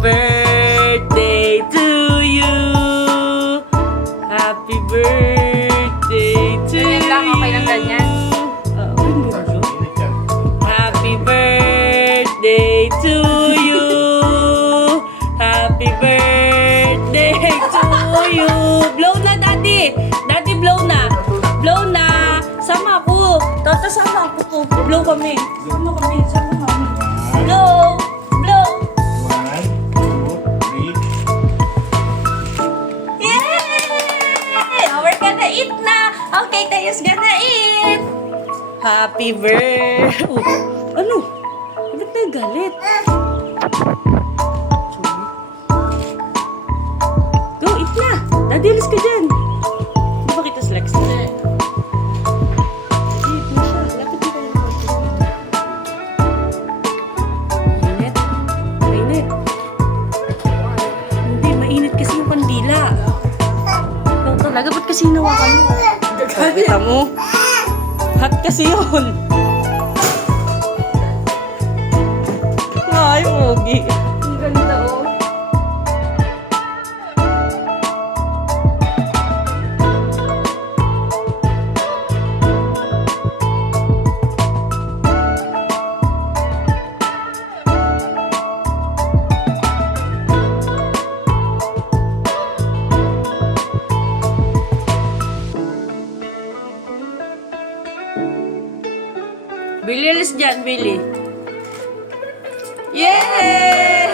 birthday to you. Happy birthday to Ganyan lang, okay lang ganyan. Happy birthday to you. Happy birthday to you. Blow na, Daddy. Daddy, blow na. Blow na. Sama ako. Tata, sama ako. Blow kami. Sama kami. Sama kami. Blow. Blow. 1, 2, 3. Yay! Now we're gonna eat na. Okay, Tayo's gonna eat. Happy birthday. Oh, ano? Ba't nagalit? Go, eat na. Daddy, alis ka dyan. Di ba kita Lex? Eat na siya. Lapit na kayo. Mainit? Mainit? Hindi, mainit kasi yung kandila. Ikaw talaga, ba't kasi hinawakan mo? Kita mo? Hot kasi yun. Ay, Mogi. Ang ganda oh. Billy, alis dyan, Billy. Yay!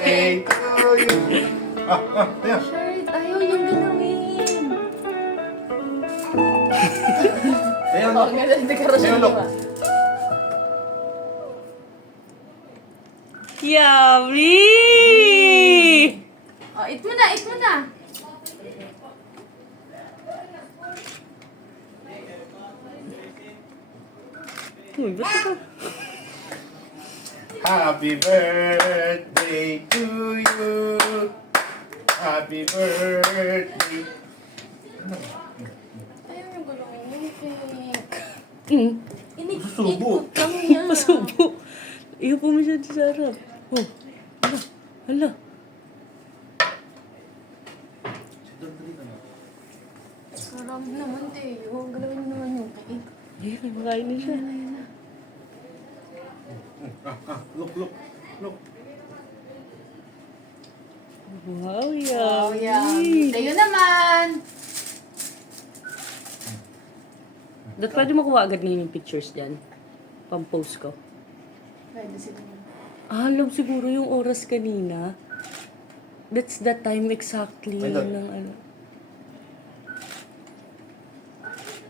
Hey, yeah. Shirt, ayaw niyang galawin. Ayan, Oh, ang ganda ng dekorasyon Ayun, mo look. ah. Yummy! Oh, eat mo na, eat mo na. Uy, ba't ito? Happy birthday to you. Happy birthday. Ayaw niyang galawin yung cake. Susubo. Inikot lang niya. Pasubo. Iyo po mo siya sa harap. Oh, hala, hala. Sarap naman, Teo. Galawin mo naman yung cake. Ayun, makain na siya. Look. Wow, Oh, yeah. yummy! Teo naman. Dapat pwede makuha agad ngayon yung pictures dyan. Pang-post ko. Pwede siguro. Love siguro yung oras kanina. That's the time exactly Ay, Dad. ng ano.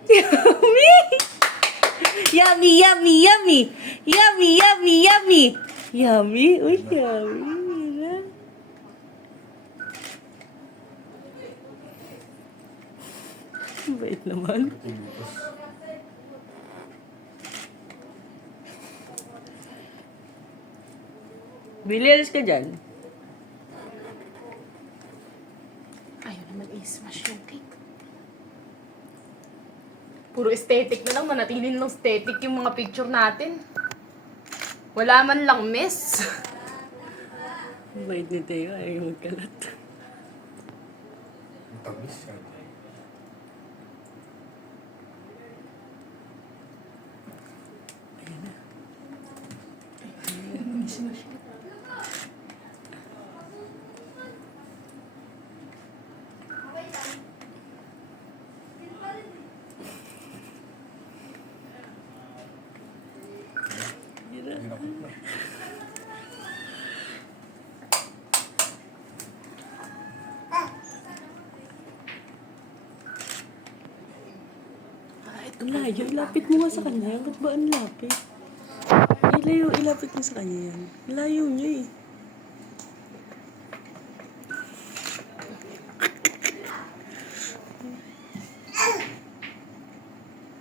Yummy! Yummy, yummy, yummy! Yummy, yummy, yummy! Yummy? Uy, yummy. Mira. Bait naman. Billy, alis ka dyan. Ayaw naman i-smash yung cake. Puro aesthetic na lang. Manatili ng aesthetic yung mga picture natin. Wala man lang miss. Bait ni Teo, ayaw magkalat. Tamis yan. Ang layo, ilapit mo nga sa kanya. Ba't ba ang lapit? Ilayo, ilapit mo sa kanya yan. Layo niya eh.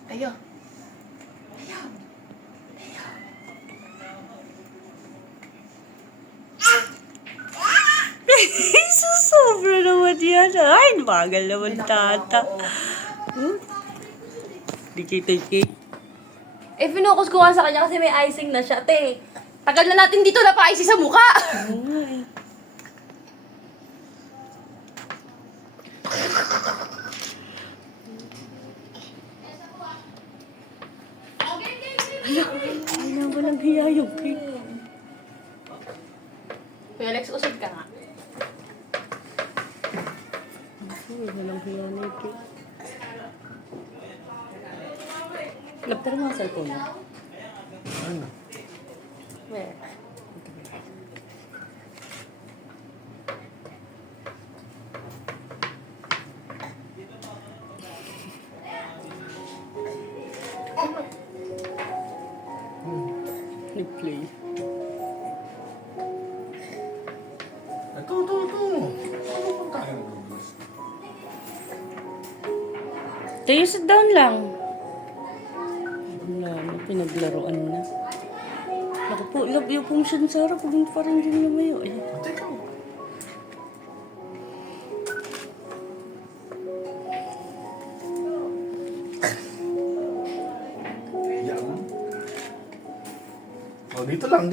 Ayaw. Sobra naman yan. Ay, bagal naman tata. Di kita yung cake. Eh, finokus ko nga sa kanya kasi may icing na siya, te. Tagal na natin dito na pa-icing sa mukha. Oo nga eh. Ay, na walang hiya yung cake. Kuya Alex, usod ka nga. Ay, walang hiya na yung cake. Laptar mo ang cellphone mo. Ano? Where? Nag-play. Ito. Ano pa tayo nagugos? Tayo, sit down lang. Wala na, pinaglaruan na. Naku po, love yung pong siya sa harap. Huwag parang din lumayo. Ay, Teka. Yan. Oh, dito lang.